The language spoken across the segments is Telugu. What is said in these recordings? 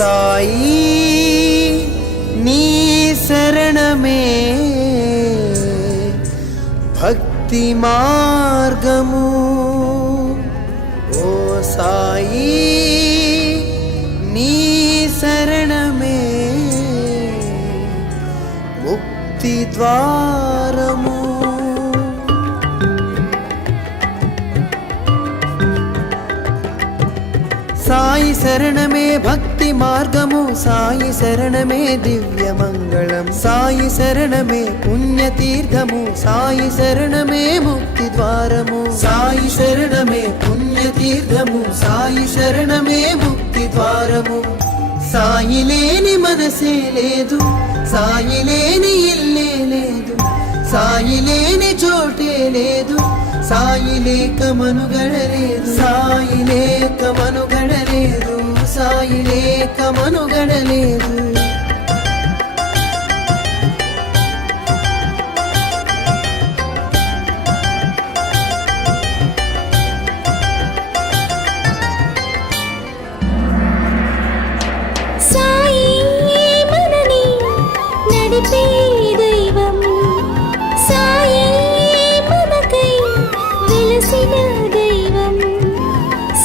సాయి నీ శరణమే భక్తి మార్గము ఓ సాయి నీ శరణమే ముక్తి ద్వారము సాయి శరణమే భక్తి మార్గము సాయి శరణమే దివ్య మంగళం సాయి శరణమే పుణ్యతీర్థము సాయి శరణమే ముక్తి ద్వారము సాయి శరణమే పుణ్యతీర్థము సాయి శరణమే ముక్తి ద్వారము సాయి లేని మనసే లేదు సాయి లేని ఇల్లే లేదు సాయి లేని చోటే లేదు సాయి లేక మనుగడలేదు సాయి లేక మనుగడలేదు సాయి లేక మనుగడలేదు సాయి మనని నడిపే దైవం సాయి మనకై వెలసిన దైవం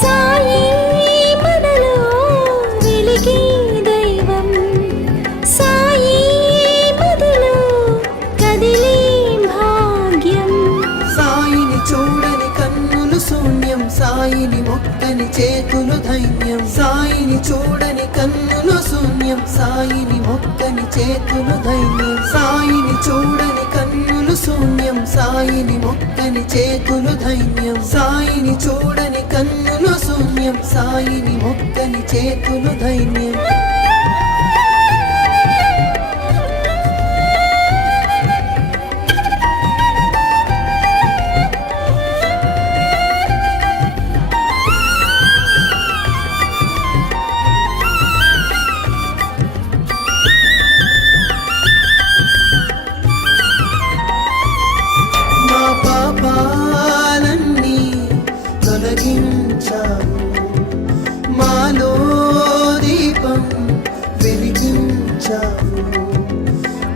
సాయి మనలో వెలిగే దైవం సాయి మదిలో కదిలే భాగ్యం సాయిని చూడని కన్నులు శూన్యం సాయిని మొక్కని చేతులు ధైన్యం సాయిని చూడని కన్నులు శూన్యం సాయిని మొక్కని చేతులు ధైన్యం సాయిని చూడని కన్నులు శూన్యం సాయిని మొక్కని చేతులు ధైన్యం సాయిని చూడని కన్నులు శూన్యం సాయిని మొక్కని చేతులు ధైన్యం మా పాపాలన్నీ తొలగించావు మాలో దీపం వెలిగించావు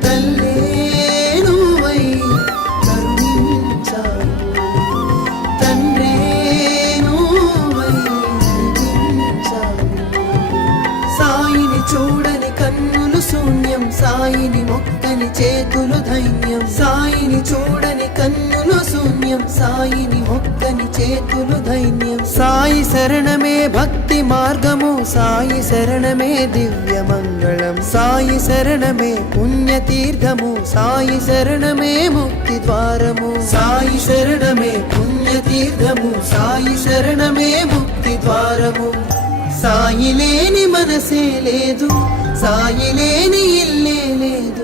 తల్లే నువ్వై కరుణించావు తండ్రే నువ్వై వెలిగించావు సాయిని చూడని కన్నులు శూన్యం సాయిని మొక్కని చేతులు ధైన్యం సాయిని చూడని కన్నులు శూన్యం సాయిని మొక్కని చేతులు ధైన్యం సాయి శరణమే భక్తి మార్గము సాయి శరణమే దివ్య మంగళం సాయి శరణమే పుణ్యతీర్థము సాయి శరణమే ముక్తి ద్వారము సాయి శరణమే పుణ్యతీర్థము సాయి శరణమే ముక్తి ద్వారము సాయి లేని మనసే లేదు సాయి లేని ఇల్లే లేదు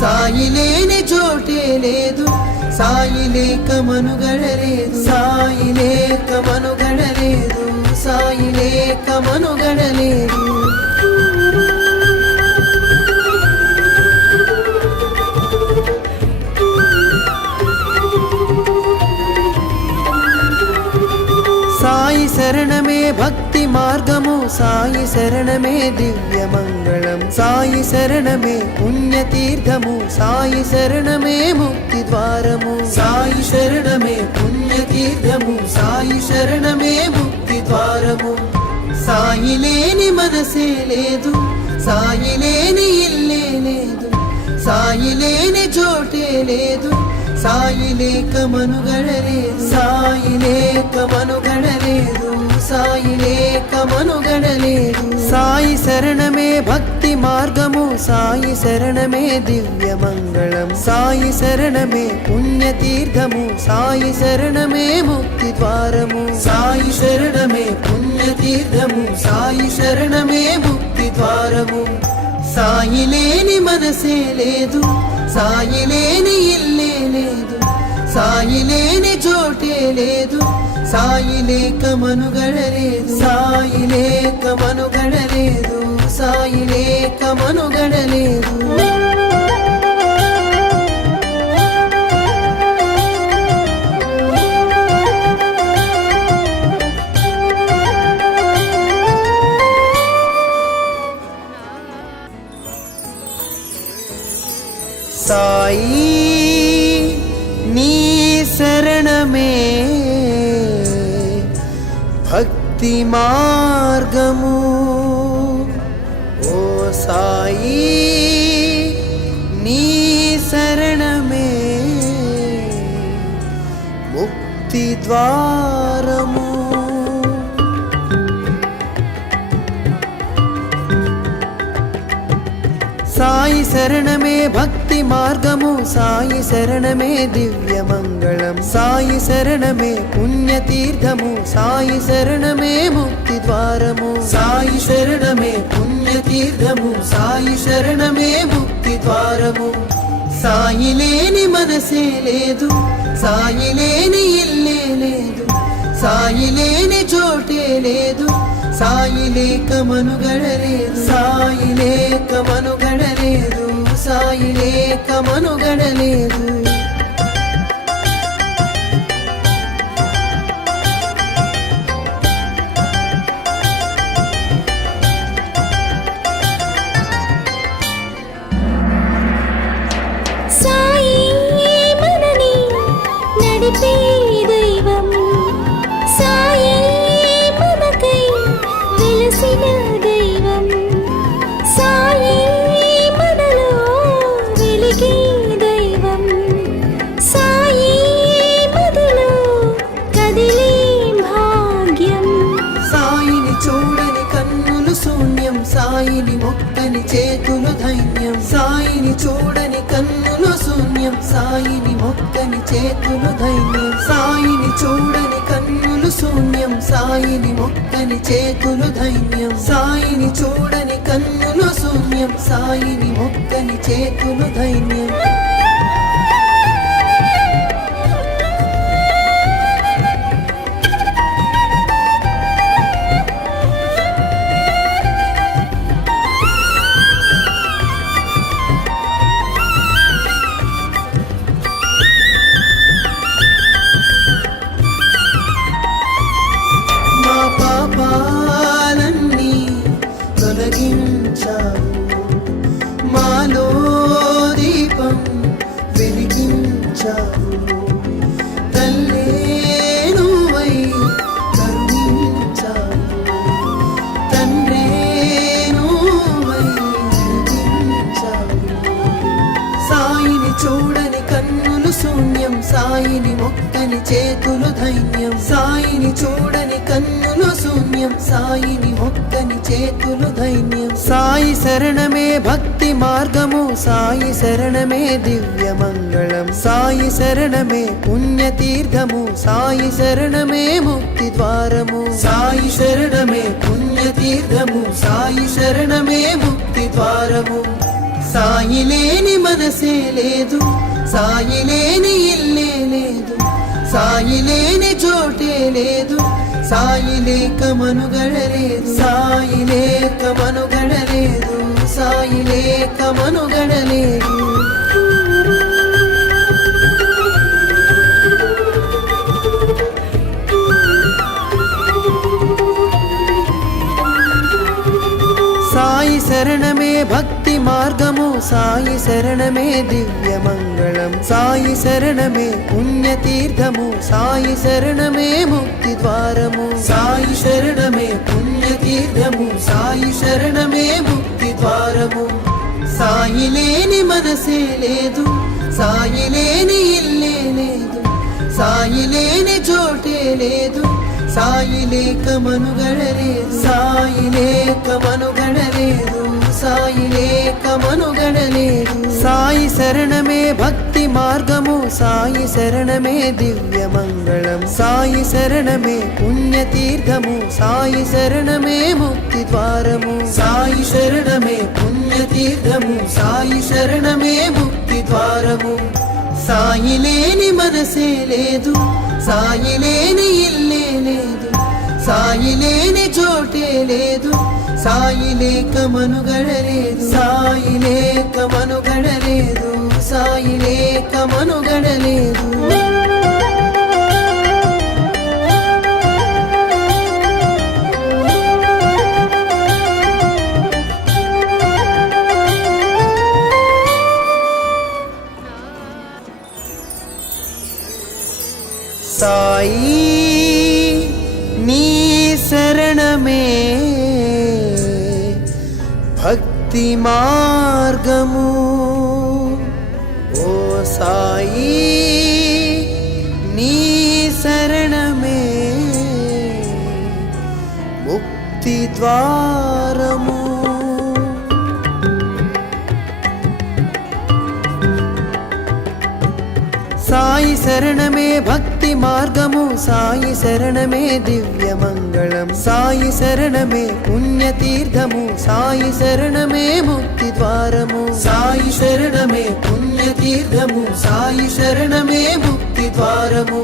సాయి లేని చోటే లేదు సాయి లేక మనుగడలేదు సాయి లేక మనుగడలేదు సాయి లేక మనుగడలేదు సాయి శరణమే భక్తి మార్గము సాయి శరణమే దివ్య మంగళం సాయి శరణమే పుణ్యతీర్థము సాయి శరణమే ముక్తి ద్వారము సాయి శరణమే పుణ్యతీర్థము సాయి శరణమే ముక్తి ద్వారము సాయి లేని మనసే లేదు సాయి లేని ఇల్లే లేదు సాయి లేని చోటే లేదు సాయి లేక మనుగడలేదు సాయి లేక మనుగడలేదు సాయి లేక మనుగడలేదు సాయి శరణమే భక్తి మార్గము సాయి శరణమే దివ్య మంగళం సాయి శరణమే పుణ్యతీర్థము సాయి శరణమే ముక్తి ద్వారము సాయి శరణమే పుణ్యతీర్థము సాయి శరణమే ముక్తి ద్వారము సాయి లేని మనసే లేదు సాయి లేని ఇల్లే లేదు సాయి లేని చోటే లేదు సాయి లేక మనుగడలేదు సాయి లేక మనుగడలేదు సాయి లేక మనుగడలేదు సాయి నీ శరణమే భక్తి మార్గము. ఓ సాయి నీ శరణమే ముక్తి ద్వారము. సాయి శరణమే భక్తి మార్గము, సాయి శరణమే దివ్య మంగళం, సాయి శరణమే పుణ్యతీర్థము, సాయి శరణమే ముక్తి ద్వారము. సాయి శరణమే పుణ్యతీర్థము, సాయి శరణమే ముక్తి ద్వారము. సాయి లేని మనసే లేదు, సాయి లేని ఇల్లే లేదు, సాయి లేని చోటే లేదు, సాయి లేక మనుగడలేదు, సాయి లేక మనుగడలేదు, సాయి లేక మనుగడలేదు. సాయి మనని నడిపే దైవం, సాయి మనకై వెలసిన దైవం, సాయి మనలో వెలిగే దైవం, సాయి మదిలో కదిలే భాగ్యం. సాయిని చూడని కన్నులు శూన్యం, సాయిని మొక్కని చేతులు ధైన్యం, సాయిని చూడని కన్నులు శూన్యం, సాయిని మొక్కని చేతులు ధైన్యం, సాయిని చూడని కన్నులు శూన్యం, సాయిని మొక్కని చేతులు ధైన్యం, సాయిని చూడని కన్నులు శూన్యం, సాయిని మొక్కని చేతులు ధైన్యం. మా పాపాలన్నీ తొలగించావు, మాలో దీపం వెలిగించావు, తల్లే నువ్వై కరుణించావు, తండ్రే నువ్వై నడిపించావు. సాయిని చూడని కన్నులు శూన్యం, సాయిని మొక్కని చేతులు ధైన్యం, సాయిని చూడని కన్నులు శూన్యం, సాయిని మొక్కని చేతులు ధైన్యం. సాయి శరణమే భక్తి మార్గము, సాయి శరణమే దివ్య మంగళం, సాయి శరణమే పుణ్యతీర్థము, సాయి శరణమే ముక్తి ద్వారము. సాయి శరణమే పుణ్యతీర్థము, సాయి శరణమే ముక్తి ద్వారము. సాయి లేని మనసే లేదు, సాయి లేని ఇల్లే లేదు, సాయి లేని చోటే లేదు, సాయి లేక మనుగడలేదు, సాయి లేక మనుగడలేదు, సాయి లేక మనుగడలేదు. సాయి శరణమే భక్తి మార్గము, సాయి శరణమే దివ్య మంగళం, సాయి శరణమే పుణ్యతీర్థము, సాయి శరణమే ముక్తి ద్వారము. సాయి శరణమే పుణ్యతీర్థము, సాయి శరణమే ముక్తి ద్వారము. సాయి లేని మనసే లేదు, సాయి లేని ఇల్లే లేదు, సాయి లేని చోటే లేదు, సాయి లేక మనుగడలేదు, సాయి లేక మనుగడలేదు, సాయి లేక మనుగడలేదు. సాయి శరణమే భక్తి మార్గము, సాయి శరణమే దివ్య మంగళం, సాయి శరణమే పుణ్యతీర్థము, సాయి శరణమే ముక్తి ద్వారము. సాయి శరణమే పుణ్యతీర్థము, సాయి శరణమే ముక్తి ద్వారము. సాయి లేని మనసే లేదు, సాయి లేని ఇల్లే లేదు, సాయి లేని చోటే లేదు, సాయి లేక మనుగడలేదు, సాయి లేక మనుగడలేదు, సాయి లేక మనుగడలేదు. భక్తి మార్గము ఓ సాయి నీ శరణమే ముక్తి ద్వారము సాయి శరణమే భక్తి మార్గము సాయి శరణమే దివ్య మంగళం సాయి శరణమే పుణ్యతీర్థము సాయి శరణమే ముక్తి ద్వారము సాయి శరణమే పుణ్యతీర్థము సాయి శరణమే ముక్తి ద్వారము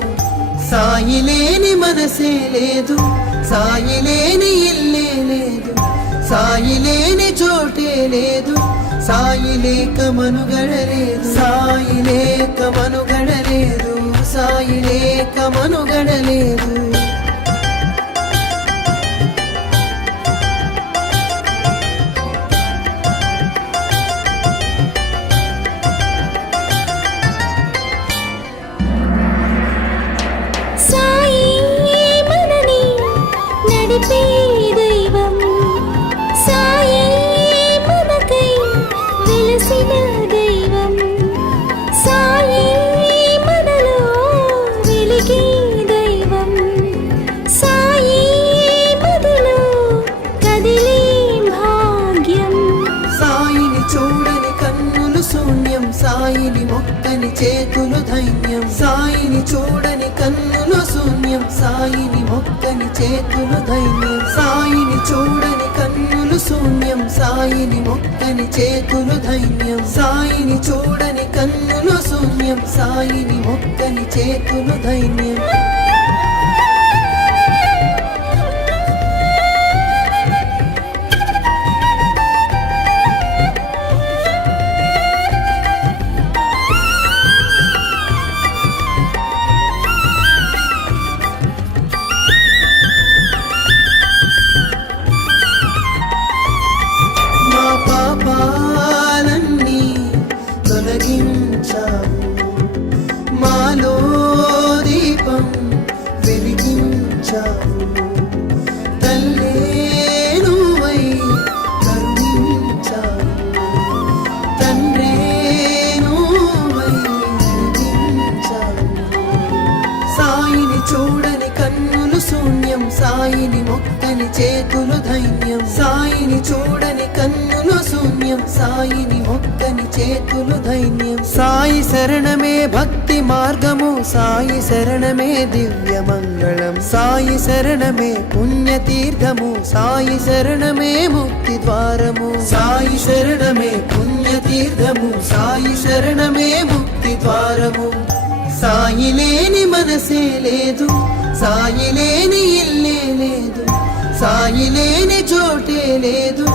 సాయి లేని మనసే లేదు సాయి లేని ఇల్లే లేదు సాయి లేని చోటే లేదు సాయి లేక మనుగడలేదు సాయి లేక మనుగడలేదు సాయి లేక మనుగడలేదు సాయి మనని నడిపే దైవం సాయి మనకై వెలసిన దైవం సాయి మనలో వెలిగే దైవం సాయి మదిలో కదిలే భాగ్యం సాయిని చూడని కన్నులు శూన్యం సాయిని మొక్కని చేతులు ధైన్యం సాయిని చూడని కన్నులు శూన్యం సాయిని మొక్కని చేతులు ధైన్యం సాయిని చూడని కన్నులు శూన్యం సాయిని మొక్కని చేతులు ధైన్యం సాయిని చూడని కన్నులు శూన్యం సాయిని మొక్కని చేతులు ధైన్యం మా పాపాలన్నీ తొలగించావు మాలో దీపం వెలిగించావు తల్లే నువ్వై కరుణించావు తండ్రే నువ్వై నడిపించావు సాయిని చూడని కన్నులు శూన్యం సాయిని మొక్కని చేతులు ధైన్యం సాయిని చూడని కన్నులు శూన్యం సాయిని మొక్కని చేతులు ధైన్యం సాయి శరణమే భక్తి మార్గము సాయి శరణమే దివ్య మంగళం సాయి శరణమే పుణ్యతీర్థము సాయి శరణమే ముక్తి ద్వారము సాయి శరణమే పుణ్యతీర్థము సాయి శరణమే ముక్తి ద్వారము సాయి లేని మనసే లేదు సాయి లేని ఇల్లే లేదు సాయి లేని చోటే లేదు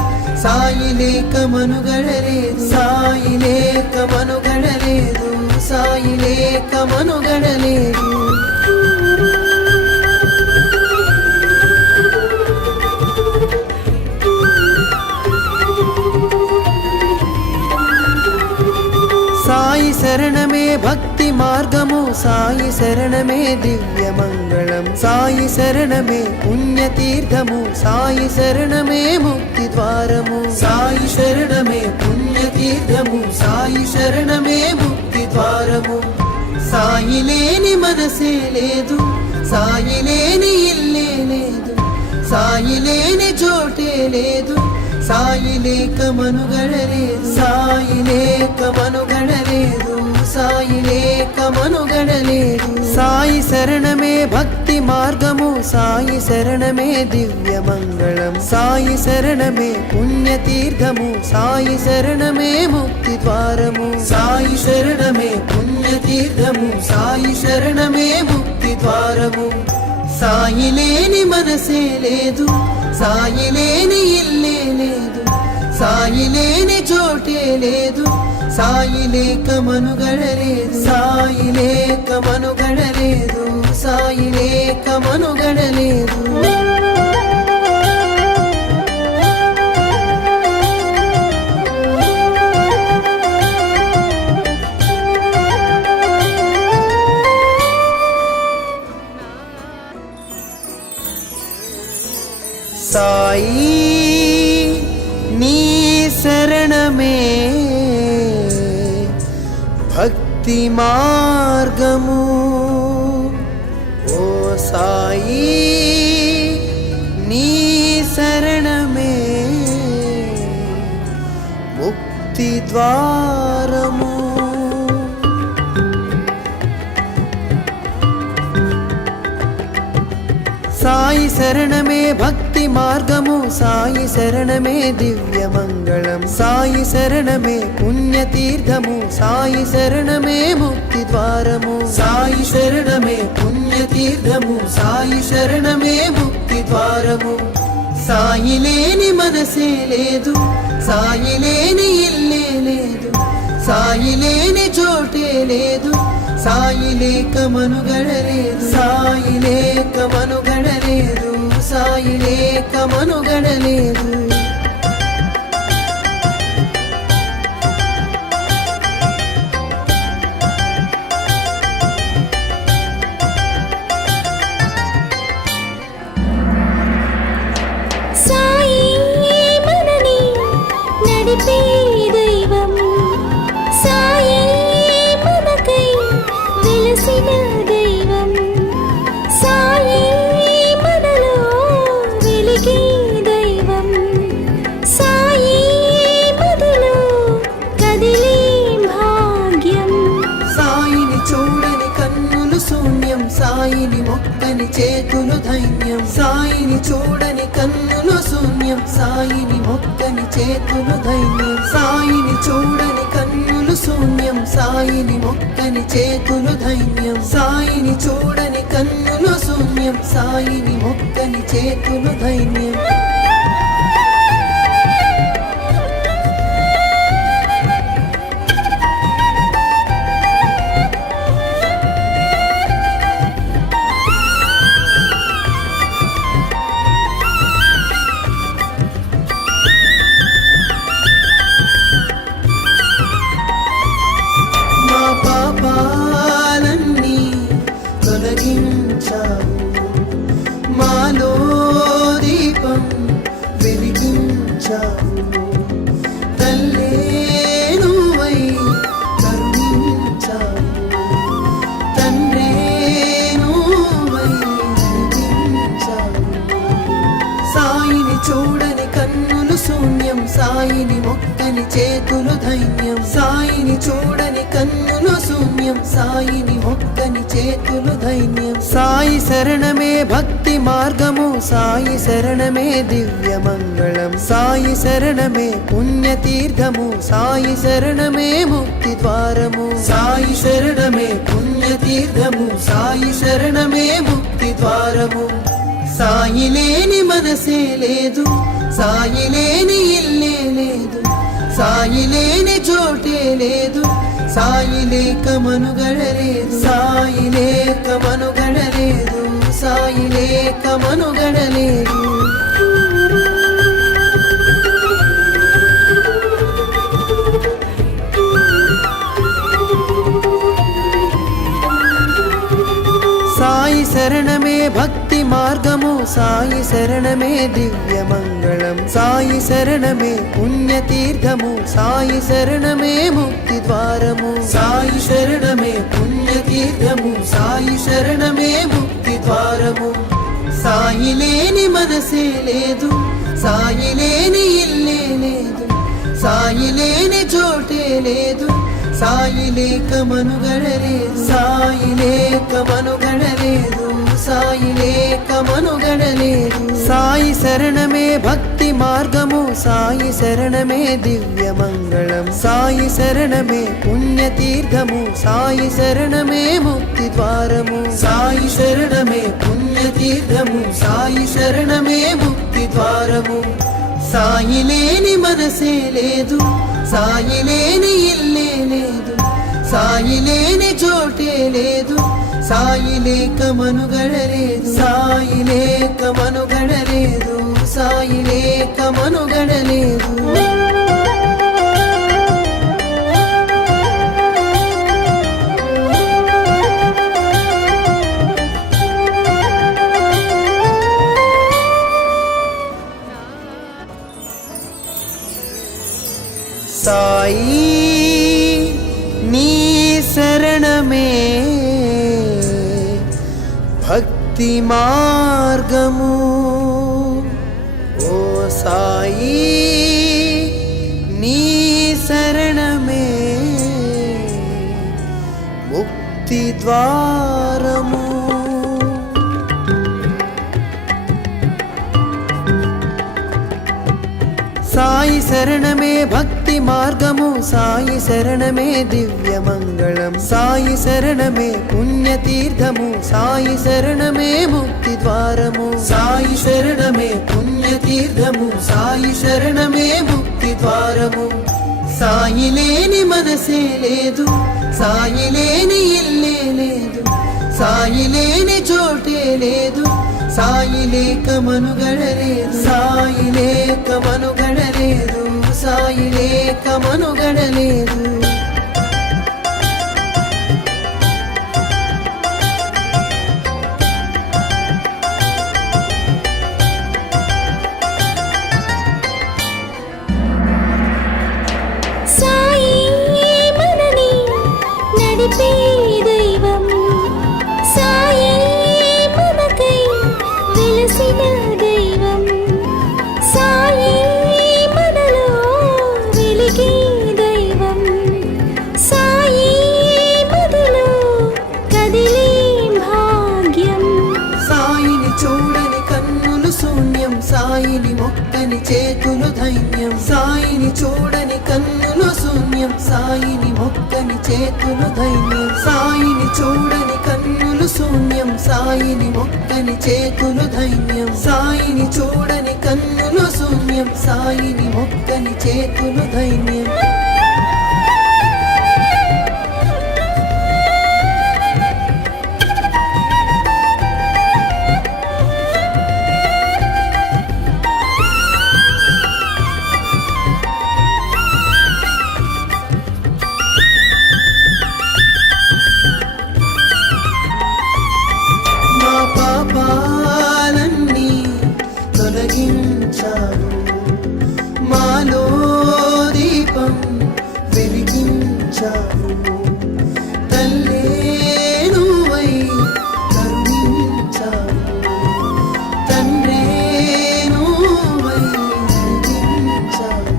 సాయి లేక మనుగడలేదు సాయి లేక మనుగడలేదు సాయి లేక మనుగడలేదు సాయి శరణమే భక్తి మార్గము సాయి శరణమే దివ్య మంగళం సాయి శరణమే పుణ్యతీర్థము సాయి శరణమే ముక్తి ద్వారము సాయి శరణమే పుణ్యతీర్థము సాయి శరణమే ముక్తి ద్వారము సాయి లేని మనసే లేదు సాయి లేని ఇల్లే లేదు సాయి లేని చోటే లేదు సాయి లేక మనుగడలేదు సాయి లేక మనుగడలేదు సాయి లేక మనుగడలేదు సాయి శరణమే భక్తి మార్గము సాయి శరణమే దివ్య మంగళం సాయి శరణమే పుణ్యతీర్థము సాయి శరణమే ముక్తి ద్వారము సాయి శరణమే పుణ్యతీర్థము సాయి శరణమే ముక్తి ద్వారము సాయి లేని మనసే లేదు సాయి లేని ఇల్లే లేదు సాయి లేని చోటే లేదు సాయి లేక మనుగడలేదు సాయి లేక మనుగడలేదు సాయి లేక మనుగడలేదు సాయి నీ శరణమే ముక్తి మార్గము. ఓ సాయి నీ శరణమే ముక్తి ద్వారము. సాయి శరణమే భక్తి మార్గము, సాయి శరణమే దివ్య మంగళం, సాయి శరణమే పుణ్యతీర్థము, సాయి శరణమే ముక్తి ద్వారము. సాయి శరణమే పుణ్యతీర్థము, సాయి శరణమే ముక్తి ద్వారము. సాయి లేని మనసే లేదు, సాయి లేని ఇల్లే లేదు, సాయి లేని చోటే లేదు, సాయి లేక మనుగడలేదు, సాయి లేక మనుగడలేదు, సాయి లేక మనుగడలేదు. సాయి మనని నడిపే దైవం, సాయి మనకై వెలసిన దైవం, సాయి మనలో వెలిగే దైవం, సాయి మదిలో కదిలే భాగ్యం. సాయిని చూడని కన్నులు శూన్యం, సాయిని మొక్కని చేతులు ధైన్యం, సాయిని చూడని కన్నులు శూన్యం, సాయిని మొక్కని చేతులు ధైన్యం, సాయిని చూడని కన్నులు శూన్యం, సాయిని మొక్కని చేతులు ధైన్యం, సాయిని చూడని కన్నులు శూన్యం, సాయిని మొక్కని చేతులు ధైన్యం. మా పాపాలన్నీ తొలగించావు, మాలో దీపం వెలిగించావు, తల్లే నువ్వై కరుణించావు, తండ్రే నువ్వై నడిపించావు. సాయిని చూడని కన్నులు శూన్యం, సాయిని మొక్కని చేతులు ధైన్యం, సాయిని చూడని కన్నులు శూన్యం, సాయిని మొక్కని చేతులు ధైన్యం. సాయి శరణమే భక్తి మార్గము, సాయి శరణమే దివ్య మంగళం, సాయి శరణమే పుణ్యతీర్థము, సాయి శరణమే ముక్తి ద్వారము. సాయి శరణమే పుణ్యతీర్థము, సాయి శరణమే ముక్తి ద్వారము. సాయి లేని మనసే లేదు, సాయి లేని ఇల్లే లేదు, సాయి లేని చోటే లేదు, సాయి లేక మనుగడలేదు, సాయి లేక మనుగడలేదు, సాయి లేక మనుగడలేదు. సాయి శరణమే భక్తి మార్గము, సాయి శరణమే దివ్య మంగళం, సాయి శరణమే పుణ్యతీర్థము, సాయి శరణమే ముక్తి ద్వారము. సాయి శరణమే పుణ్యతీర్థము, సాయి శరణమే ముక్తి ద్వారము. సాయి లేని మనసే లేదు, సాయి లేని ఇల్లే లేదు, సాయి లేని చోటే లేదు, సాయి లేక మనుగడలేదు, సాయి లేక మనుగడలేదు, సాయి లేక మనుగడలేదు. సాయి శరణమే భక్తి మార్గము, సాయి శరణమే దివ్య మంగళం, సాయి శరణమే పుణ్యతీర్థము, సాయి శరణమే ముక్తి ద్వారము. సాయి శరణమే పుణ్యతీర్థము, సాయి శరణమే ముక్తి ద్వారము. సాయి లేని మనసే లేదు, సాయి లేని ఇల్లే లేదు, సాయి లేని చోటే లేదు, సాయి లేక మనుగడలేదు, సాయి లేక మనుగడలేదు, సాయి లేక మనుగడలేదు. సాయి నీ శరణమే భక్తి మార్గము ఓ సాయి నీ శరణమే ముక్తి ద్వారము సాయి శరణమే భక్తి మార్గము సాయి శరణమే దివ్య మంగళం సాయి శరణమే పుణ్యతీర్థము సాయి శరణమే ముక్తి ద్వారము సాయి శరణమే పుణ్యతీర్థము సాయి శరణమే ముక్తి ద్వారము సాయి లేని మనసే లేదు సాయి లేని ఇల్లే లేదు సాయి లేని చోటే లేదు సాయి లేక మనుగడలేదు సాయి లేక మనుగడలేదు సాయి లేక మనుగడలేదు సాయి మనని నడిపే దైవం సాయి మనకై వెలసిన దైవం సాయి మనలో వెలిగే దైవం సాయి మదిలో కదిలే భాగ్యం సాయిని చూడని కన్నులు శూన్యం సాయిని మొక్కని చేతులు ధైన్యం సాయిని చూడని కన్నులు శూన్యం సాయిని మొక్కని చేతులు ధైన్యం సాయిని చూడని కన్నులు శూన్యం సాయిని మొక్కని చేతులు ధైన్యం సాయిని చూడని కన్నులు శూన్యం సాయిని మొక్కని చేతులు ధైన్యం మా పాపాలన్నీ తొలగించావు మాలో దీపం వెలిగించావు తల్లే నువ్వై కరుణించావు తండ్రే నువ్వై నడిపించావు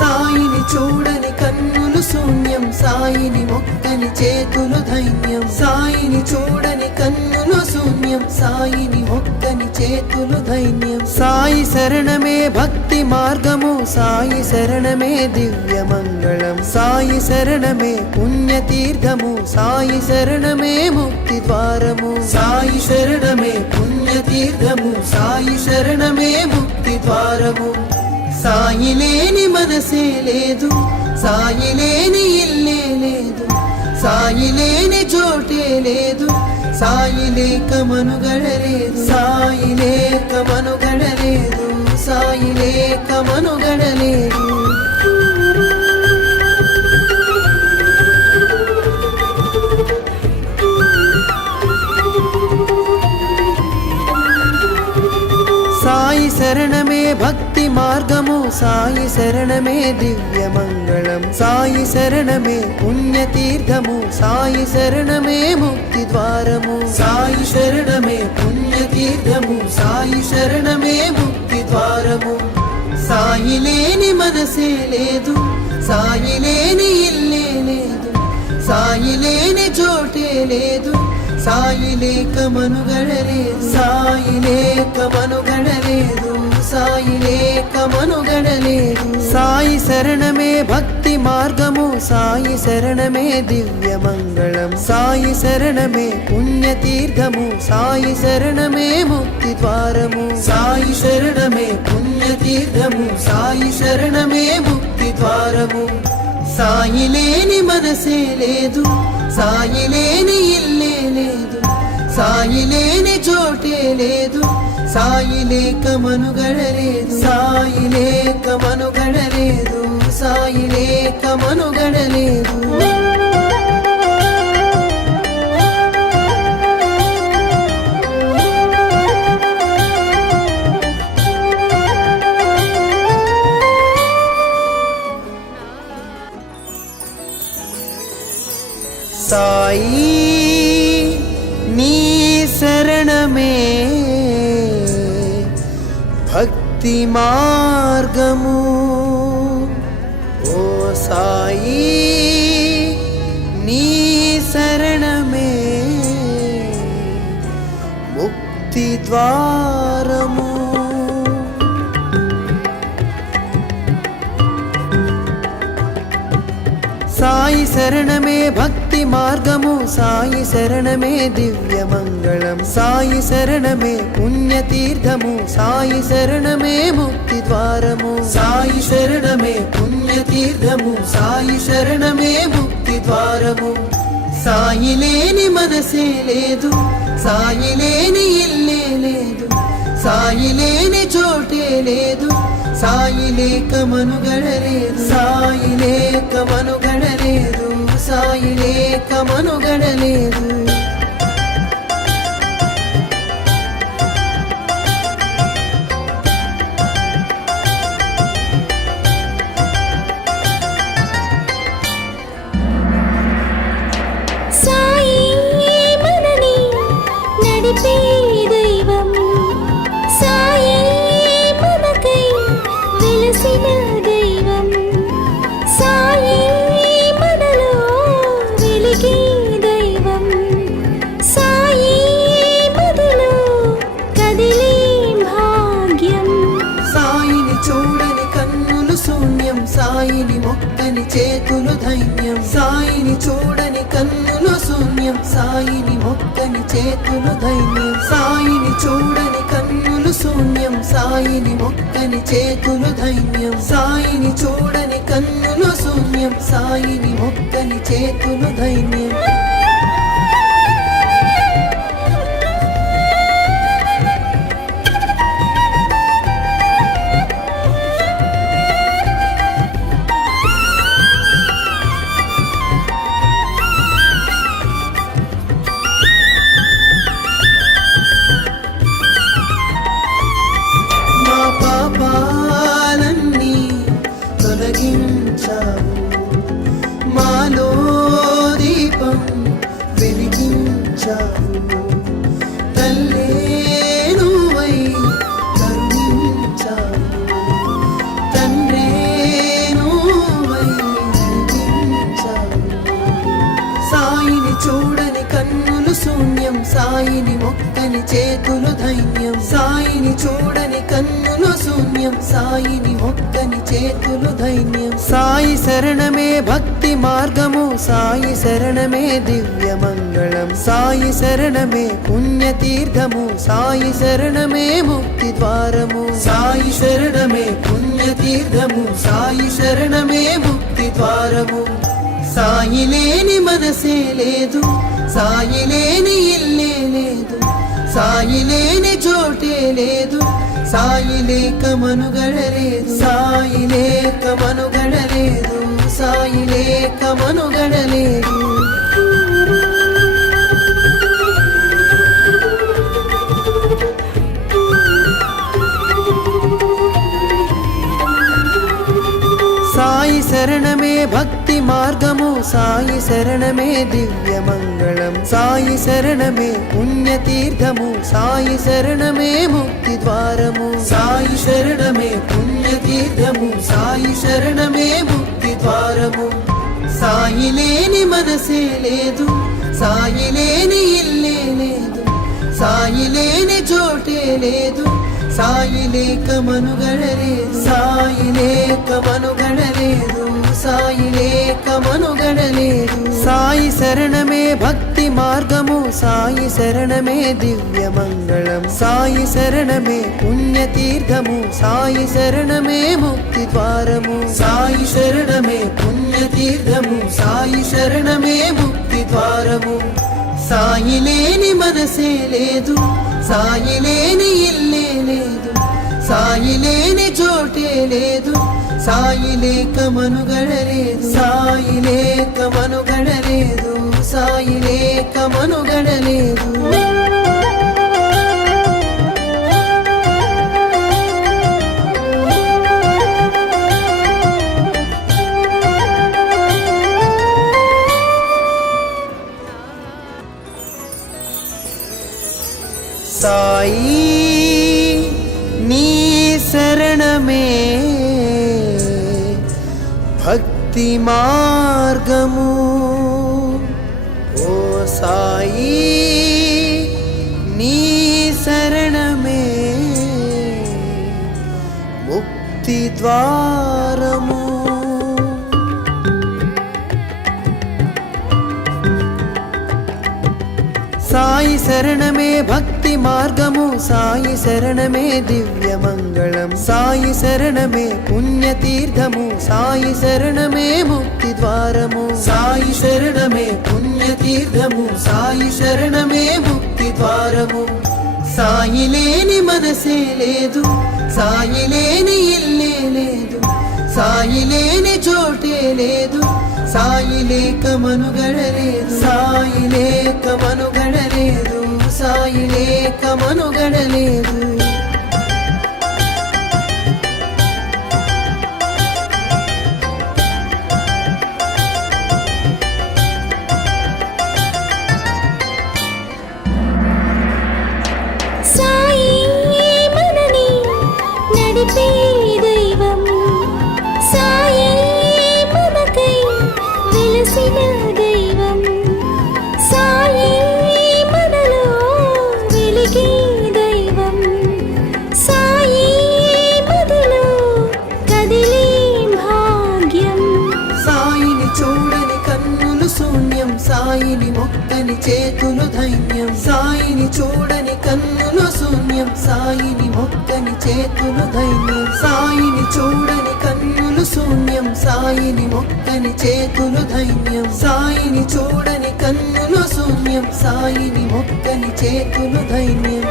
సాయిని చూడని కన్నులు శూన్యం సాయిని మొక్కని చేతులు ధైన్యం సాయిని చూడని కన్నులు శూన్యం సాయిని మొక్కని చేతులు ధైన్యం సాయి శరణమే భక్తి మార్గము సాయి శరణమే దివ్య మంగళం సాయి శరణమే పుణ్యతీర్థము సాయి శరణమే ముక్తి ద్వారము సాయి శరణమే పుణ్యతీర్థము సాయి శరణమే ముక్తి ద్వారము సాయి లేని మనసే లేదు సాయి లేని ఇల్లే లేదు సాయి లేని చోటే లేదు సాయి లేక మనుగడలేదు సాయి లేక మనుగడలేదు సాయి లేక మనుగడలేదు సాయి శరణమే భక్తి మార్గము సాయి శరణమే దివ్య మంగళం సాయి శరణమే పుణ్యతీర్థము సాయి శరణమే ముక్తి ద్వారము సాయి శరణమే పుణ్యతీర్థము సాయి శరణమే ముక్తి ద్వారము సాయి లేని మనసే లేదు సాయి లేని ఇల్లే లేదు సాయి లేని చోటే లేదు సాయి లేక మనుగడలేదు సాయి లేక మనుగడలేదు సాయి లేక మనుగడలేదు సాయి శరణమే భక్తి మార్గము సాయి శరణమే దివ్య మంగళం సాయి శరణమే పుణ్యతీర్థము సాయి శరణమే ముక్తి ద్వారము సాయి శరణమే పుణ్యతీర్థము సాయి శరణమే ముక్తి ద్వారము సాయి లేని మనసే లేదు సాయి లేని ఇల్లే లేదు సాయి లేని చోటే లేదు సాయి లేక మనుగడలేదు సాయి లేక మనుగడలేదు సాయి లేక మనుగడలేదు సాయి నీ శరణమే భక్తి మార్గము ఓ సాయి నీ శరణమే ముక్తి ద్వారము సాయి శరణమే భక్తి మార్గము సాయి శరణమే దివ్య మంగళం సాయి శరణమే పుణ్యతీర్థము సాయి శరణమే ముక్తి ద్వారము సాయి శరణమే పుణ్యతీర్థము సాయి శరణమే ముక్తి ద్వారము సాయి లేని మనసే లేదు సాయి లేని ఇల్లే లేదు సాయి లేని చోటే లేదు సాయి లేక మనుగడలేదు సాయి లేక మనుగడలేదు సాయి లేక మనుగడలేదు సాయి మనని నడిపే దైవం సాయి మనకై వెలసిన దైవం సాయి మనలో వెలిగే దైవం సాయి మదిలో కదిలే భాగ్యం సాయిని చూడని కన్నులు శూన్యం సాయిని మొక్కని చేతులు ధైన్యం సాయిని చూడని కన్నులు శూన్యం సాయిని మొక్కని చేతులు ధైన్యం సాయిని చూడని కన్నులు శూన్యం సాయిని మొక్కని చేతులు ధైన్యం సాయిని చూడని కన్నులు శూన్యం సాయిని మొక్కని చేతులు ధైన్యం మా పాపాలన్నీ తొలగించావు మాలో దీపం వెలిగించావు తల్లే నువ్వై కరుణించావు తండ్రే నువ్వై నడిపించావు సాయిని చూడని కన్నులు శూన్యం సాయిని మొక్కని చేతులు ధైన్యం సాయిని చూడని కన్నులు శూన్యం సాయిని మొక్కని చేతులు ధైన్యం సాయి శరణమే భక్తి మార్గము సాయి శరణమే దివ్య మంగళం సాయి శరణమే పుణ్యతీర్థము సాయి శరణమే ముక్తి ద్వారము సాయి శరణమే పుణ్యతీర్థము సాయి శరణమే ముక్తి ద్వారము సాయి లేని మనసే లేదు సాయి లేని ఇల్లే లేదు సాయి లేని చోటే లేదు సాయి లేక మనుగడలేదు సాయి లేక మనుగడలేదు సాయి లేక మనుగడలేదు సాయి శరణమే భక్తి మార్గము సాయి శరణమే దివ్య మంగళం సాయి శరణమే పుణ్యతీర్థము సాయి శరణమే ముక్తి ద్వారము సాయి శరణమే పుణ్యతీర్థము సాయి శరణమే ముక్తి ద్వారము సాయి లేని మనసే లేదు సాయి లేని ఇల్లే లేదు సాయి లేని చోటే లేదు సాయి లేక మనుగడలేదు సాయి లేక మనుగడలేదు సాయి లేక మనుగడలేదు సాయి శరణమే భక్తి మార్గము సాయి శరణమే దివ్య మంగళం సాయి శరణమే పుణ్యతీర్థము సాయి శరణమే ముక్తి ద్వారము సాయి శరణమే పుణ్యతీర్థము సాయి శరణమే ముక్తి ద్వారము సాయి లేని మనసే లేదు సాయి లేని ఇల్లే లేదు సాయి లేని చోటే లేదు సాయి లేక మనుగడలేదు సాయి లేక మనుగడలేదు సాయి లేక మనుగడలేదు సాయి నీ భక్తి మార్గము ఓ సాయి నీ శరణమే ముక్తి ద్వారము. సాయి శరణమే భక్తి మార్గము, సాయి శరణమే దివ్య మంగళం, సాయి శరణమే పుణ్యతీర్థము, సాయి శరణమే ముక్తి ద్వారము. సాయి శరణమే పుణ్యతీర్థము, సాయి శరణమే ముక్తి ద్వారము. సాయి లేని మనసే లేదు, సాయి లేని ఇల్లే లేదు, సాయి లేని చోటే లేదు, సాయి లేక మనుగడలేదు, సాయి లేక మనుగడలేదు, సాయి లేక మనుగడలేదు. సాయి మనని నడిపే దైవం, సాయి మనకై వెలసిన దైవం, సాయి మనలో వెలిగే దైవం, సాయి మదిలో కదిలే భాగ్యం. సాయిని చూడని కన్నులు శూన్యం, సాయిని మొక్కని చేతులు ధైన్యం, సాయిని చూడని కన్నులు శూన్యం, సాయిని మొక్కని చేతులు ధైన్యం, సాయిని చూడని కన్నులు శూన్యం, సాయిని మొక్కని చేతులు ధైన్యం, సాయిని చూడని కన్నులు శూన్యం, సాయిని మొక్కని చేతులు ధైన్యం.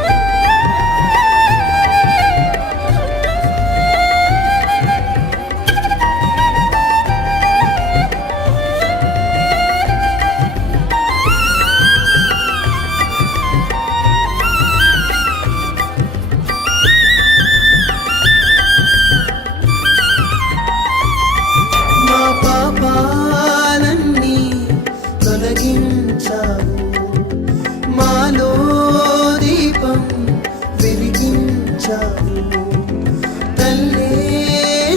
మా పాపాలన్నీ తొలగించావు, మాలో దీపం వెలిగించావు, తల్లే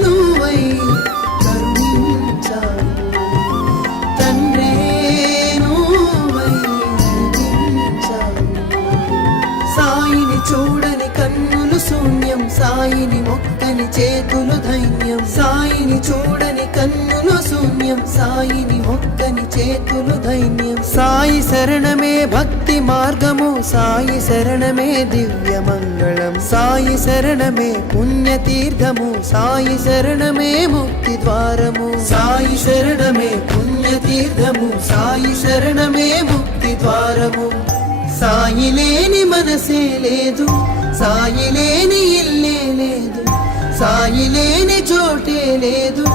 నువ్వై కరుణించావు, తండ్రే నువ్వై నడిపించావు. సాయిని చూడని కన్నులు శూన్యం, సాయిని మొక్కని చేతులు ధైన్యం, సాయిని చూడని కన్నులు శూన్యం, సాయిని మొక్కని చేతులు ధైన్యం. సాయి శరణమే భక్తి మార్గము, సాయి శరణమే దివ్య మంగళం, సాయి శరణమే పుణ్యతీర్థము, సాయి శరణమే ముక్తి ద్వారము. సాయి శరణమే పుణ్యతీర్థము, సాయి శరణమే ముక్తి ద్వారము. సాయి లేని మనసే లేదు, సాయి లేని ఇల్లే లేదు, సాయి లేని చోటే లేదు,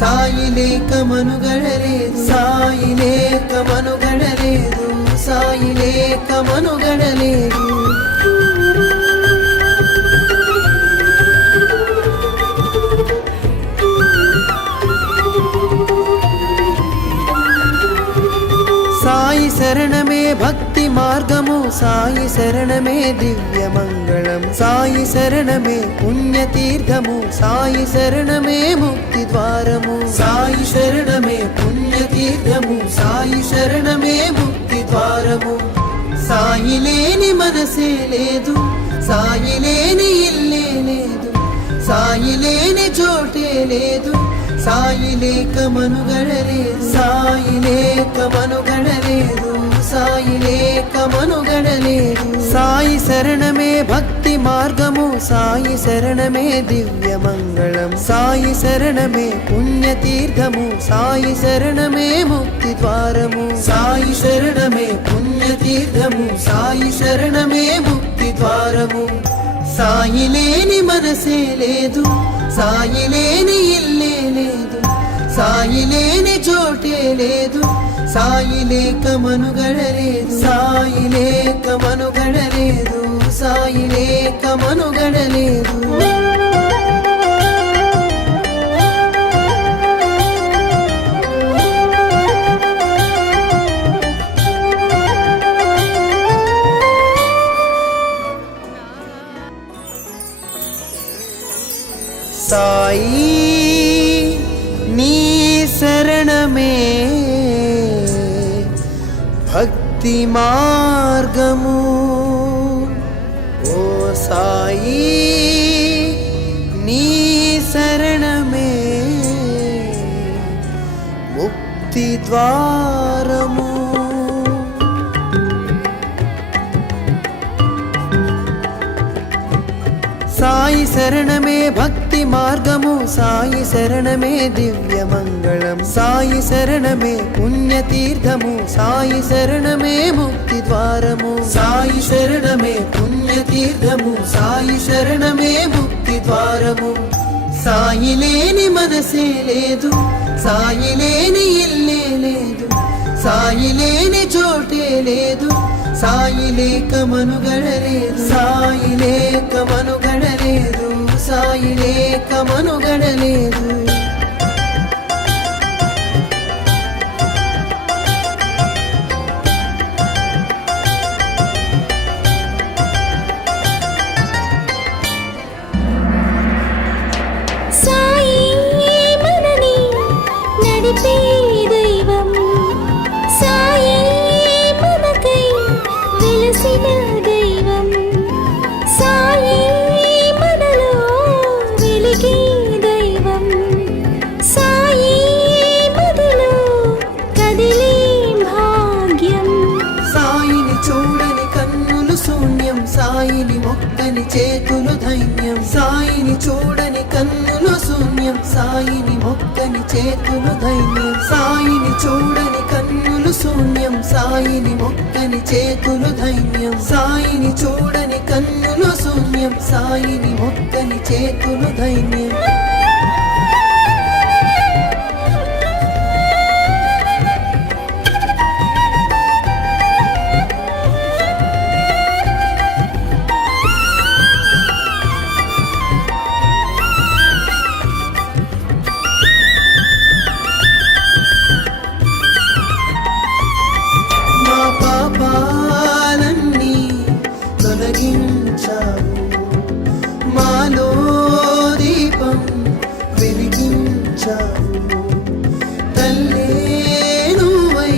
సాయి లేక మనుగడలేదు, సాయి లేక మనుగడలేదు, సాయి లేక మనుగడలేదు. సాయి శరణమే భక్తి మార్గము, సాయి శరణమే దివ్య మంగళం, సాయి శరణమే పుణ్యతీర్థము, సాయి శరణమే ముక్తి ద్వారము. సాయి శరణమే పుణ్యతీర్థము, సాయి శరణమే ముక్తి ద్వారము. సాయి లేని మనసే లేదు, సాయి లేని ఇల్లే లేదు, సాయి లేని చోటే లేదు, సాయి లేక మనుగడలేదు, సాయి లేక మనుగడలేదు, సాయి లేక మనుగడలేదు. సాయి శరణమే భక్తి మార్గము, సాయి శరణమే దివ్య మంగళం, సాయి శరణమే పుణ్యతీర్థము, సాయి శరణమే ముక్తి ద్వారము. సాయి శరణమే పుణ్యతీర్థము, సాయి శరణమే ముక్తి ద్వారము. సాయి లేని మనసే లేదు, సాయి లేని ఇల్లే లేదు, సాయి లేని చోటే లేదు, సాయి లేక మనుగడలేదు, సాయి లేక మనుగడలేదు, సాయి లేక మనుగడలేదు. సాయి నీ శరణమే భక్తి మార్గము ఓ సాయి నీ శరణమే ముక్తి ద్వారము సాయి శరణమే భక్తి మార్గము సాయి శరణమే దివ్య మంగళం సాయి శరణమే పుణ్యతీర్థము సాయి శరణమే ముక్తి ద్వారము సాయి శరణమే పుణ్యతీర్థము సాయి శరణమే ముక్తి ద్వారము సాయి లేని మనసే లేదు సాయి లేని ఇల్లే లేదు సాయి లేని చోటే లేదు సాయి లేక మనుగడలేదు సాయి లేక మనుగడలేదు సాయి లేక మనుగడలేదు సాయి మనని నడిపే దైవం సాయి మనకై వెలసిన దైవం సాయి మనలో వెలిగే దైవం సాయి మదిలో కదిలే భాగ్యం సాయిని చూడని కన్నులు శూన్యం సాయిని మొక్కని చేతులు ధైన్యం సాయిని చూడని కన్నులు శూన్యం సాయిని మొక్కని చేతులు ధైన్యం సాయిని చూడని కన్నులు శూన్యం సాయిని మొక్కని చేతులు ధైన్యం సాయిని చూడని కన్నులు శూన్యం సాయిని మొక్కని చేతులు ధైన్యం మా పాపాలన్నీ తొలగించావు మాలో దీపం వెలిగించావు తల్లే నువ్వై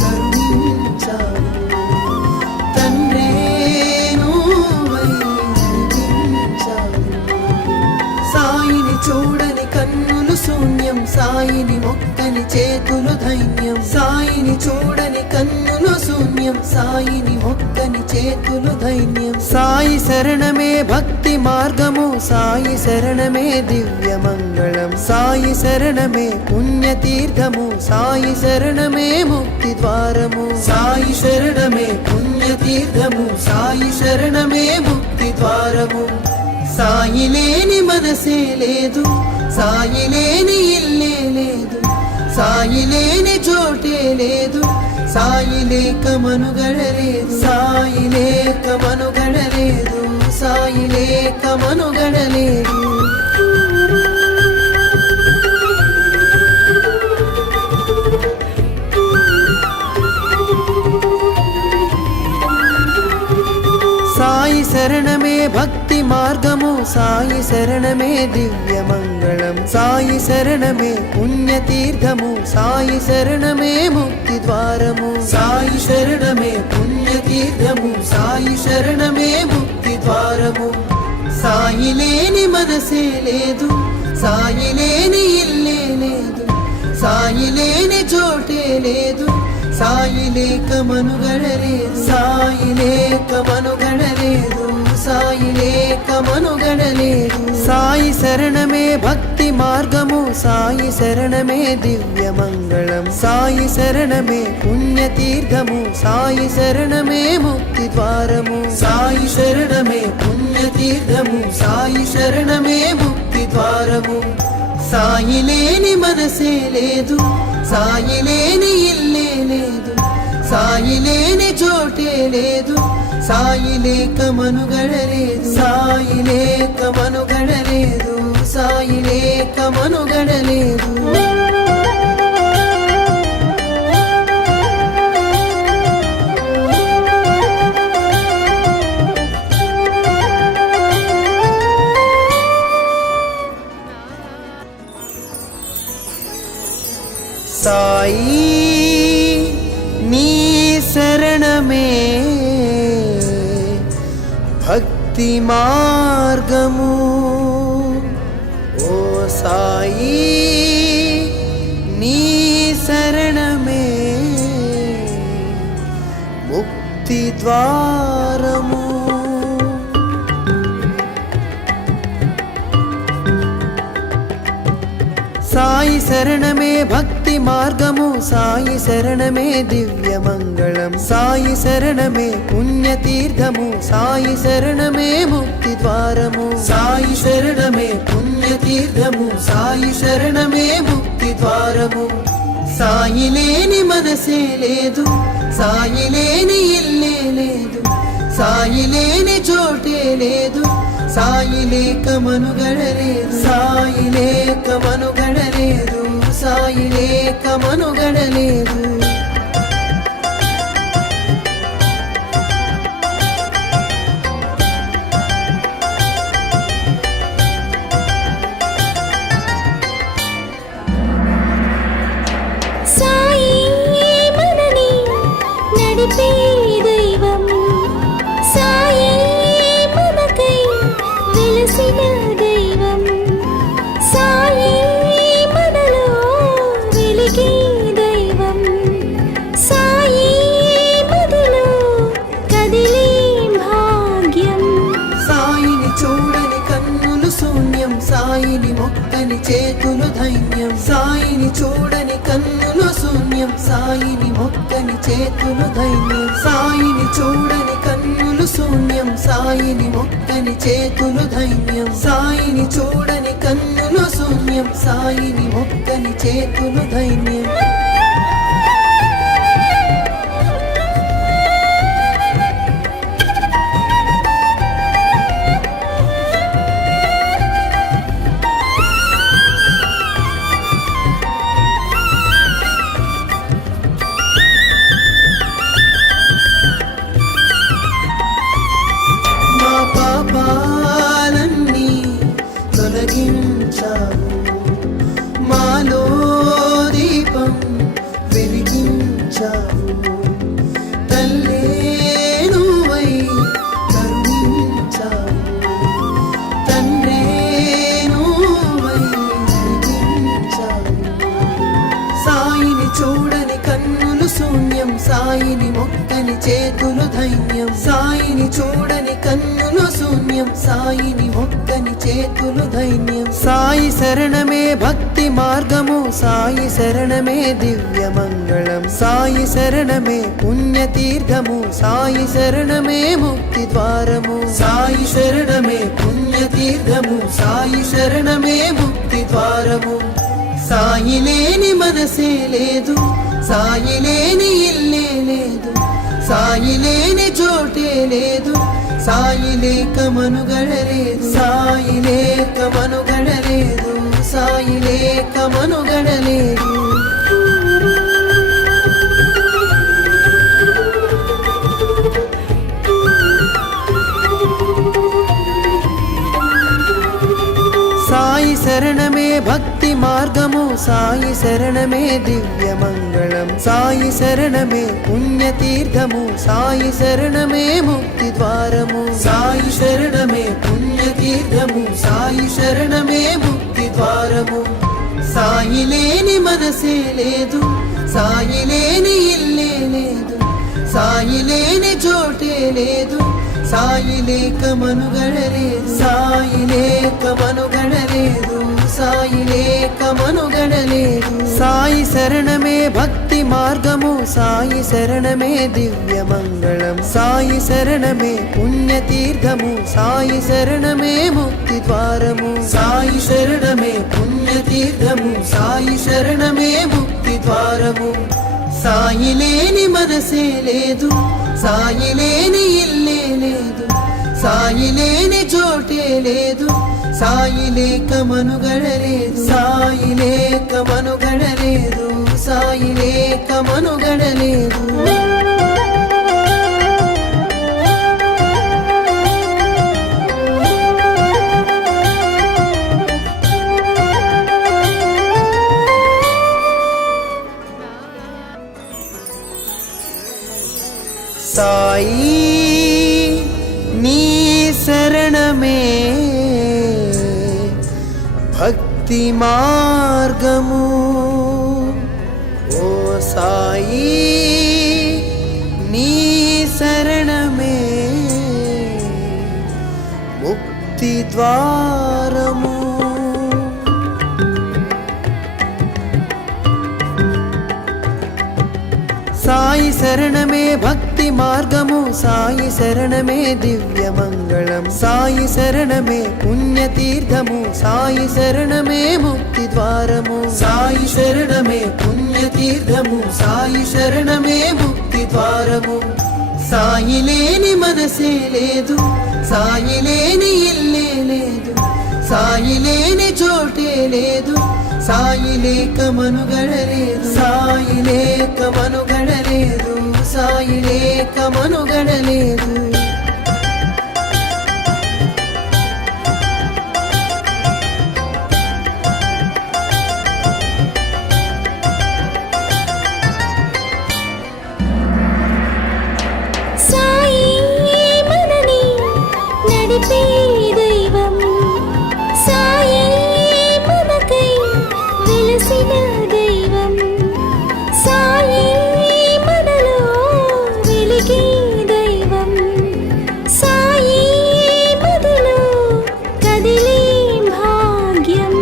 కరుణించావు తండ్రే నువ్వై నడిపించావు సాయిని చూడని కన్నులు శూన్యం సాయిని మొక్కని చేతులు ధైన్యం సాయిని చూడని కన్నులు శూన్యం సాయిని మొక్కని చేతులు ధైన్యం సాయి శరణమే భక్తి మార్గము సాయి శరణమే దివ్య మంగళం సాయి శరణమే పుణ్యతీర్థము సాయి శరణమే ముక్తి ద్వారము సాయి శరణమే పుణ్యతీర్థము సాయి శరణమే ముక్తి ద్వారము సాయి లేని మనసే లేదు సాయి లేని ఇల్లే లేదు సాయి లేని చోటే లేదు సాయి లేక మనుగడలేదు సాయి లేక మనుగడలేదు సాయి లేక మనుగడలేదు సాయి శరణమే భక్తి మార్గము సాయి శరణమే దివ్య మంగళం సాయి శరణమే పుణ్యతీర్థము సాయి శరణమే ముక్తి ద్వారము సాయి శరణమే పుణ్యతీర్థము సాయి శరణమే ముక్తి ద్వారము సాయి లేని మనసే లేదు సాయి లేని ఇల్లే లేదు సాయి లేని చోటే లేదు సాయి లేక మనుగడలేదు సాయి లేక మనుగడలేదు సాయి లేక మనుగడలేదు సాయి శరణమే భక్తి మార్గము సాయి శరణమే దివ్య మంగళం సాయి శరణమే పుణ్యతీర్థము సాయి శరణమే ముక్తి ద్వారము సాయి శరణమే పుణ్యతీర్థము సాయి శరణమే ముక్తి ద్వారము సాయి లేని మనసే లేదు సాయి లేని ఇల్లే లేదు సాయి లేని చోటే లేదు సాయి లేక మనుగడలేదు సాయి లేక మనుగడలేదు సాయి లేక మనుగడలేదు సాయి నీ శరణమే భక్తి మార్గము. ఓ సాయి నీ శరణమే ముక్తి ద్వారము. సాయి శరణమే భక్తి మార్గము, సాయి శరణమే దివ్య మంగళం, సాయి శరణమే పుణ్యతీర్థము, సాయి శరణమే ముక్తి ద్వారము. సాయి శరణమే పుణ్యతీర్థము, సాయి శరణమే ముక్తి ద్వారము. సాయి లేని మనసే లేదు, సాయి లేని ఇల్లే లేదు, సాయి లేని చోటే లేదు, సాయి లేక మనుగడలేదు, సాయి లేక మనుగడలేదు, సాయి లేక మనుగడలేదు. సాయి మనని నడిపే దైవం, సాయి మనకై వెలసిన దైవం, సాయి మనలో వెలిగే దైవం, సాయి మదిలో కదిలే భాగ్యం. సాయిని చూడని కన్నులు శూన్యం, సాయిని మొక్కని చేతులు ధైన్యం, సాయిని చూడని కన్నులు శూన్యం, సాయిని మొక్కని చేతులు ధైన్యం, సాయిని చూడని కన్నులు శూన్యం, సాయిని మొక్కని చేతులు ధైన్యం, సాయిని చూడని కన్నులు శూన్యం, సాయిని మొక్కని చేతులు ధైన్యం. మా పాపాలన్నీ తొలగించావు, మాలో దీపం వెలిగించావు, తల్లే నువ్వై కరుణించావు, తండ్రే నువ్వై వెలిగించావు. సాయిని చూడని కన్నులు శూన్యం, సాయిని మొక్కని చేతులు ధైన్యం, సాయిని చూడని కన్నులు శూన్యం, సాయిని మొక్కని చేతులు ధైన్యం. సాయి శరణమే భక్తి మార్గము, సాయి శరణమే దివ్య మంగళం, సాయి శరణమే పుణ్యతీర్థము, సాయి శరణమే ముక్తి ద్వారము. సాయి శరణమే పుణ్యతీర్థము, సాయి శరణమే ముక్తి ద్వారము. సాయి లేని మనసే లేదు, సాయి లేని ఇల్లే లేదు, సాయి లేని చోటే లేదు, సాయి లేక మనుగడలేదు, సాయి లేక మనుగడలేదు, సాయి లేక మనుగడలేదు. సాయి శరణమే భక్తి మార్గము, సాయి శరణమే దివ్య మంగళం, సాయి శరణమే పుణ్యతీర్థము, సాయి శరణమే ముక్తి ద్వారము. సాయి శరణమే పుణ్యతీర్థము, సాయి శరణమే ముక్తి ద్వారము. సాయి లేని మనసే లేదు, సాయి లేని ఇల్లే లేదు, సాయి లేని చోటే లేదు, సాయి లేక మనుగడలేదు, సాయి లేక మనుగడలేదు, సాయి లేక మనుగడలేదు. సాయి శరణమే భక్తి మార్గము, సాయి శరణమే దివ్య మంగళం, సాయి శరణమే పుణ్యతీర్థము, సాయి శరణమే ముక్తి ద్వారము. సాయి శరణమే పుణ్యతీర్థము, సాయి శరణమే ముక్తి ద్వారము. సాయి లేని మనసే లేదు, సాయి లేని ఇల్లే లేదు, సాయి లేని చోటే లేదు, సాయి లేక మనుగడలేదు, సాయి లేక మనుగడలేదు, సాయి లేక మనుగడలేదు. సాయి నీ శరణమే భక్తి మార్గము. ఓ సాయి నీ శరణమే ముక్తి ద్వారము. సాయి శరణమే భక్తి మార్గము, సాయి శరణమే దివ్య మంగళం, సాయి శరణమే పుణ్యతీర్థము, సాయి శరణమే ముక్తి ద్వారము. సాయి శరణమే పుణ్యతీర్థము, సాయి శరణమే ముక్తి ద్వారము. సాయి లేని మనసే లేదు, సాయి లేని ఇల్లే లేదు, సాయి లేని చోటే లేదు, సాయి లేక మనుగడలేదు, సాయి లేక మనుగడలేదు, సాయి లేక మనుగడలేదు. సాయి మనని నడిపే దైవం, సాయి మనకై వెలసిన దైవం, సాయి మనలో వెలిగే దైవం, సాయి మదిలో కదిలే భాగ్యం.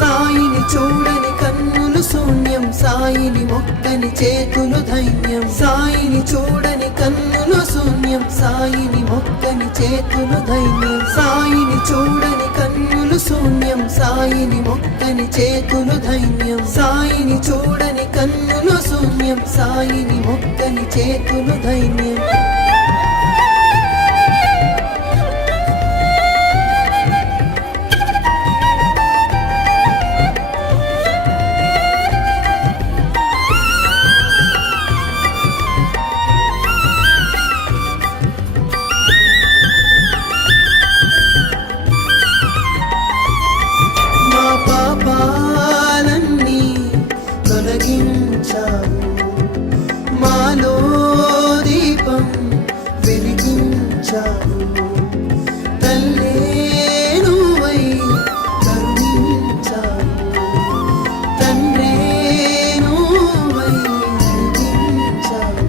సాయిని చూడని కన్నులు శూన్యం, సాయిని మొక్కని చేతులు ధైన్యం, సాయిని చూడని కన్నులు శూన్యం, సాయిని మొక్కని చేతులు ధైన్యం, సాయిని చూడని కన్నులు శూన్యం, సాయిని మొక్కని చేతులు ధైన్యం, సాయిని చూడని కన్నులు శూన్యం, సాయిని మొక్కని చేతులు ధైన్యం. మా పాపాలన్నీ తొలగించావు, మాలో దీపం వెలిగించావు, తల్లే నువ్వై కరుణించావు, తండ్రే నువ్వై నడిపించావు.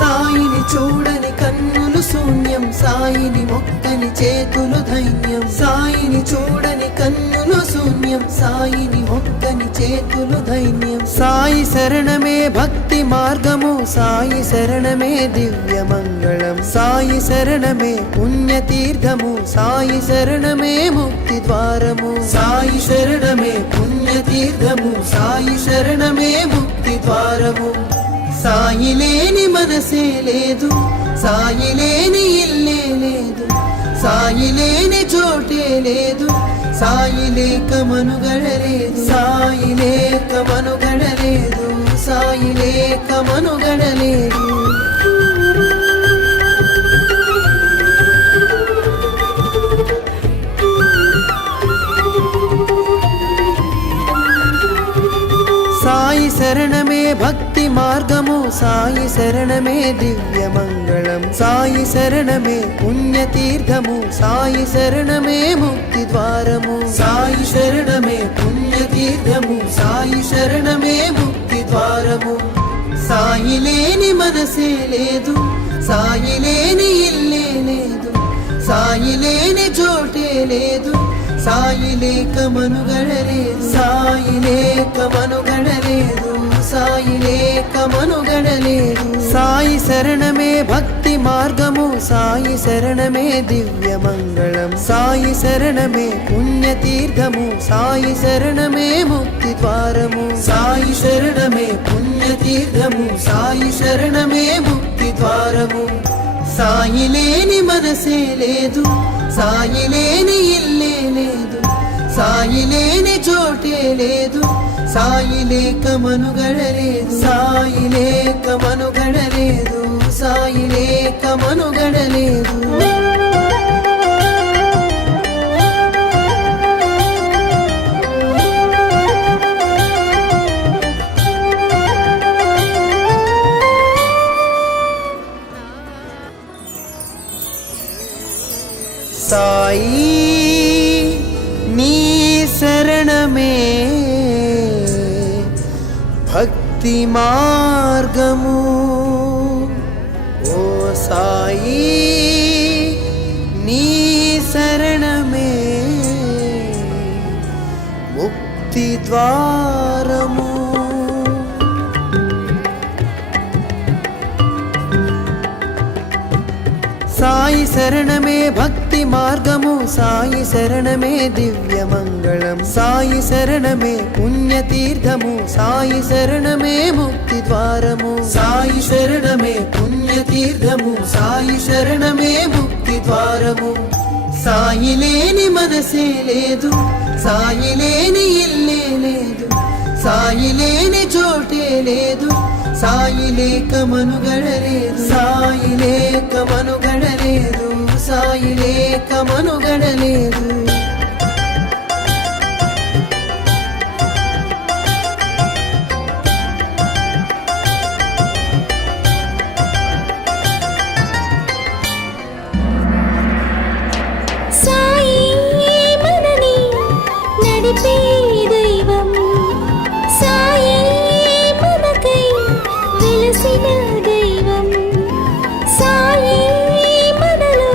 సాయిని చూడని కన్నులు శూన్యం, సాయిని మొక్కని చేతులు ధైన్యం, సాయిని చూడని కన్నులు శూన్యం, సాయిని మొక్కని చేతులు ధైన్యం. సాయి శరణమే భక్తి మార్గము, సాయి శరణమే దివ్య మంగళం, సాయి శరణమే పుణ్యతీర్థము, సాయి శరణమే ముక్తి ద్వారము. సాయి శరణమే పుణ్యతీర్థము, సాయి శరణమే ముక్తి ద్వారము. సాయి లేని మనసే లేదు, సాయి లేని ఇల్లే లేదు, సాయి లేని చోటే లేదు, సాయి లేక మనుగడలేదు, సాయి లేక మనుగడలేదు, సాయి లేక మనుగడలేదు. సాయి శరణమే భక్తి మార్గము, సాయి శరణమే దివ్య మంగళం, సాయి శరణమే పుణ్యతీర్థము, సాయి శరణమే ముక్తి ద్వారము. సాయి శరణమే పుణ్యతీర్థము, సాయి శరణమే ముక్తి ద్వారము. సాయి లేని మనసే లేదు, సాయి లేని ఇల్లే లేదు, సాయి లేని చోటే లేదు, సాయి లేక మనుగడలేదు, సాయి లేక మనుగడలేదు, సాయి లేక మనుగడలేదు. సాయి శరణమే భక్తి మార్గము, సాయి శరణమే దివ్య మంగళం, సాయి శరణమే పుణ్యతీర్థము, సాయి శరణమే ముక్తి ద్వారము. సాయి శరణమే పుణ్యతీర్థము, సాయి శరణమే ముక్తి ద్వారము. సాయి లేని మనసే లేదు, సాయి లేని ఇల్లే లేదు, సాయి లేని చోటే లేదు, సాయి లేక మనుగడలేదు, సాయి లేక మనుగడలేదు, సాయి లేక మనుగడలేదు. ముక్తి మార్గము. ఓ సాయి నీ శరణమే ముక్తి ద్వారము. సాయి శరణమే భక్తి మార్గము, సాయి శరణమే దివ్య మంగళం, సాయి శరణమే పుణ్యతీర్థము, సాయి శరణమే ముక్తి ద్వారము. సాయి శరణమే పుణ్యతీర్థము, సాయి శరణమే ముక్తి ద్వారము. సాయి లేని మనసే లేదు, సాయి లేని ఇల్లే లేదు, సాయి లేని చోటే లేదు, సాయి లేక మనుగడలేదు, సాయి లేక మనుగడలేదు, సాయి లేక మనుగడలేదు. సాయి మనని నడిపే దైవం, సాయి మనకై వెలసిన దైవం, సాయి మనలో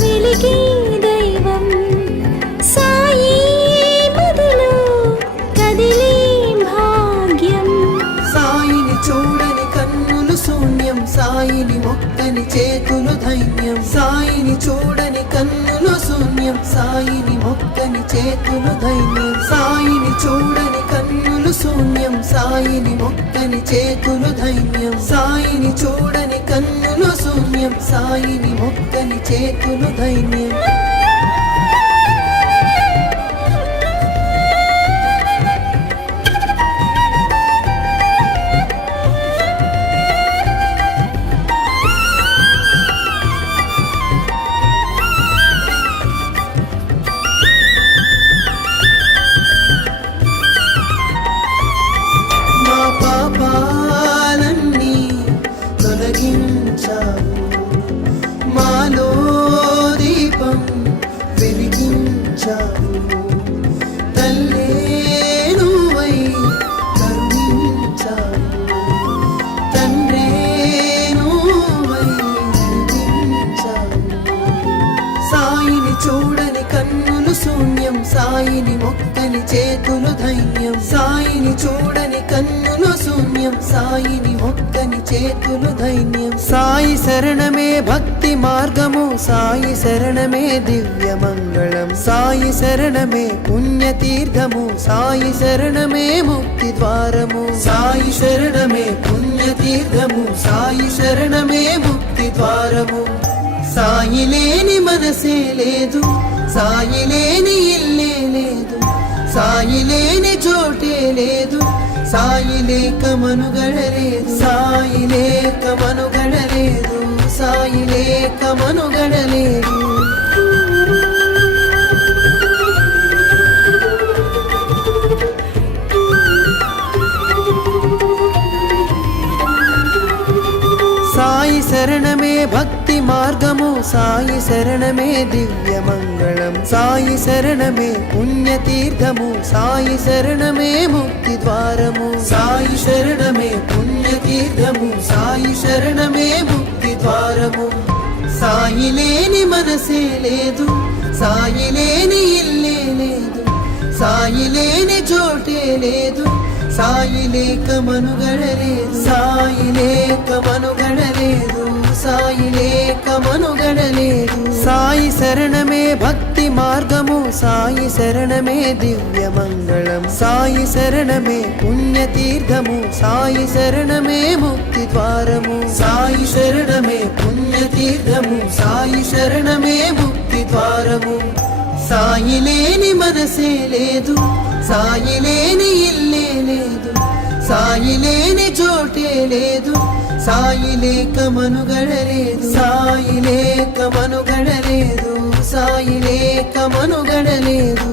వెలిగే దైవం, సాయి మదిలో కదిలే భాగ్యం. సాయిని చూడని కన్నులు శూన్యం, సాయిని మొక్కని చేతులు ధైన్యం, సాయిని చూడని కన్నులు శూన్యం, సాయిని మొక్కని చేతులు ధైన్యం, సాయిని చూడని కన్నులు శూన్యం, సాయిని మొక్కని చేతులు ధైన్యం, సాయిని చూడని కన్నులు శూన్యం, సాయిని మొక్కని చేతులు ధైన్యం. మా పాపాలన్నీ తొలగించావు, మాలో దీపం వెలిగించావు, తల్లే నువ్వై కరుణించావు, తండ్రే నువ్వై నడిపించావు. సాయిని చూడని కన్నులు శూన్యం, సాయిని మొక్కని చేతులు ధైన్యం, సాయిని చూడని కన్నులు శూన్యం, సాయిని మొక్కని చేతులు ధైన్యం. సాయి శరణమే భక్తి మార్గము, సాయి శరణమే దివ్య మంగళం, సాయి శరణమే పుణ్యతీర్థము, సాయి శరణమే ముక్తి ద్వారము. సాయి శరణమే పుణ్యతీర్థము, సాయి శరణమే ముక్తి ద్వారము. సాయి లేని మనసే లేదు, సాయి లేని ఇల్లే లేదు, సాయి లేని చోటే లేదు, సాయి లేక మనుగడలేదు, సాయి లేక మనుగడలేదు, సాయి లేక మనుగడలేదు. సాయి శరణమే భక్తి మార్గము, సాయి శరణమే దివ్య మంగళం, సాయి శరణమే పుణ్యతీర్థము, సాయి శరణమే ముక్తి ద్వారము. సాయి శరణమే పుణ్యతీర్థము, సాయి శరణమే ముక్తి ద్వారము. సాయి లేని మనసే లేదు, సాయి లేని ఇల్లే లేదు, సాయి లేని చోటే లేదు, సాయి లేక మనుగడలేదు, సాయి లేక మనుగడలేదు, సాయి లేక మనుగడలేదు. సాయి శరణమే భక్తి మార్గము, సాయి శరణమే దివ్య మంగళం, సాయి శరణమే పుణ్యతీర్థము, సాయి శరణమే ముక్తి ద్వారము. సాయి శరణమే పుణ్యతీర్థము, సాయి శరణమే ముక్తి ద్వారము. సాయి లేని మనసే లేదు, సాయి లేని ఇల్లే లేదు, సాయి లేని చోటే లేదు, సాయి లేక మనుగడలేదు, సాయి లేక మనుగడలేదు, సాయి లేక మనుగడలేదు.